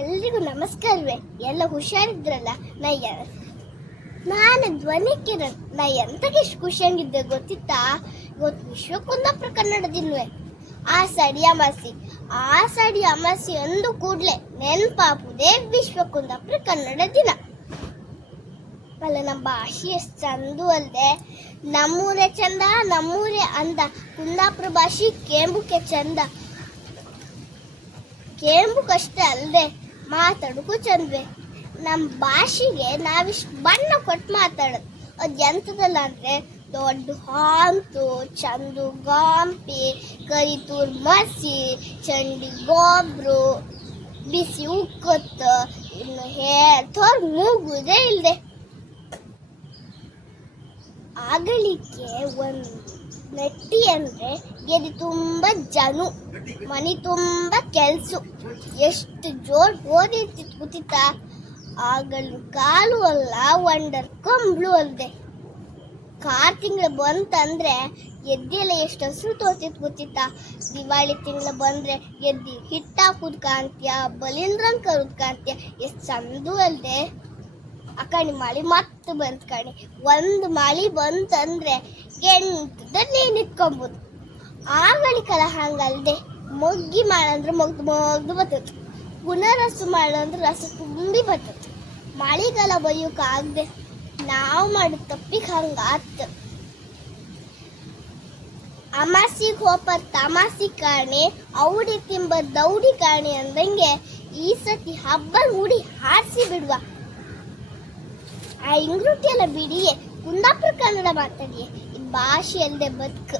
ಎಲ್ರಿಗೂ ನಮಸ್ಕಾರವೇ. ಎಲ್ಲ ಹುಷಾರಿದ್ರಲ್ಲ? ನಾನು ಧ್ವನಿ ಕಿರಣ್. ನಾ ಎಂತಕ್ಕೆ ಇಷ್ಟು ಖುಷಿಯಾಗಿದ್ದೆ ಗೊತ್ತಿತ್ತಾ? ಇವತ್ತು ವಿಶ್ವ ಕುಂದಾಪುರ ಕನ್ನಡ ದಿನವೇ. ಆಷಾಢಿ ಅಮಾಸಿ ಅಂದು ಕೂಡ್ಲೆ ನೆನ್ಪಾಪುದೇ ವಿಶ್ವ ಕುಂದಾಪುರ ಕನ್ನಡ ದಿನ. ಅಲ್ಲ, ನಮ್ಮ ಭಾಷೆ ಎಷ್ಟು ಚಂದು ಅಲ್ದೆ. ನಮ್ಮೂರೇ ಚಂದ, ನಮ್ಮೂರೇ ಅಂದ. ಕುಂದಾಪುರ ಭಾಷೆ ಕೇಂಬುಕೆ ಚಂದ. ಕೇಂಬುಕಷ್ಟೇ ಅಲ್ಲದೆ ಮಾತಾಡೋಕ್ಕೂ ಚಂದ್ವೆ. ನಮ್ಮ ಭಾಷೆಗೆ ನಾವಿಷ್ಟು ಬಣ್ಣ ಕೊಟ್ಟು ಮಾತಾಡೋದು. ಅದು ಎಂಥದಲ್ಲ ಅಂದರೆ ದೊಡ್ಡ ಹಾಂತು, ಚಂದು ಗಾಂಪಿ, ಕರಿತೂರ್ ಮಸಿ, ಚಂಡಿ ಗೊಬ್ರು, ಬಿಸಿ ಉಕ್ಕತ್ತು, ಇನ್ನು ಹೇಳ್ತೋರ್ ಮೂಗುದೇ ಇಲ್ಲದೆ. ಆಗಲಿಕ್ಕೆ ಒಂದು ನೆಟ್ಟಿ ಅಂದರೆ ಗೆದಿ ತುಂಬ ಜನ, ಮನೆ ತುಂಬ ಕೆಲಸ. ಎಷ್ಟು ಜೋರು ಓದಿರ್ತಿತ್ತು ಗೊತ್ತಿತ್ತಾ? ಆಗಳಿನ ಕಾಲು ಅಲ್ಲ, ವಂಡರ್ ಕಂಬ್ಳು ಅಲ್ಲದೆ. ಕಾರ್ ತಿಂಗಳು ಬಂತಂದ್ರೆ ಎದ್ದೆಲ್ಲ ಎಷ್ಟು ಹಸಿರು ತೋರ್ತಿತ್ತು ಗೊತ್ತಿತ್ತಾ? ದಿವಾಳಿ ತಿಂಗಳು ಬಂದರೆ ಎದ್ದಿ ಹಿಟ್ಟು ಹಾಕೋದು ಕಾಣ್ತೀಯ, ಬಲಿಂದ್ರಂಗೆ ಕರೋದು ಕಾಣ್ತೀಯ. ಎಷ್ಟು ಚಂದು ಅಲ್ಲದೆ. ಆ ಕಣಿ ಮಳೆ ಮತ್ತೆ ಬಂತು ಕಣಿ. ಒಂದು ಮಳೆ ಬಂತಂದ್ರೆ ಎಂಟದಲ್ಲಿ ನಿತ್ಕೊಂಬೋದು. ಆಗಳಿಕಲ್ಲ ಹಂಗಲ್ದೆ. ಮೊಗ್ಗಿ ಮಾಡಂದ್ರೆ ಮೊಗ್ದು ಬರ್ತದೆ, ಪುನರಸು ಮಾಡಂದ್ರೆ ರಸ ತುಂಬಿ ಬರ್ತದೆ. ಮಳೆಗಾಲ ಬಯ್ಯೋಕ್ಕಾಗದೆ ನಾವು ಮಾಡಿದ ತಪ್ಪಿಗೆ ಹಂಗಾತ. ಅಮಾಸಿಗೆ ಹೋಪರ್ ತಮಾಸಿ ಕಾಣೆ, ಔಡಿ ತಿಂಬ ದೌಡಿ ಕಾಣೆ ಅಂದಂಗೆ ಈ ಸತಿ ಹಬ್ಬ ಉಡಿ ಹಾರಿಸಿ ಬಿಡುವ. ಆ ಇಂಗ್ರುಟಿ ಎಲ್ಲ ಬಿಡಿಯೇ ಕುಂದಾಪುರ ಕನ್ನಡ ಮಾತಾಡಿಯೇ. ಈ ಭಾಷೆ ಅಲ್ಲದೆ ಬದುಕು.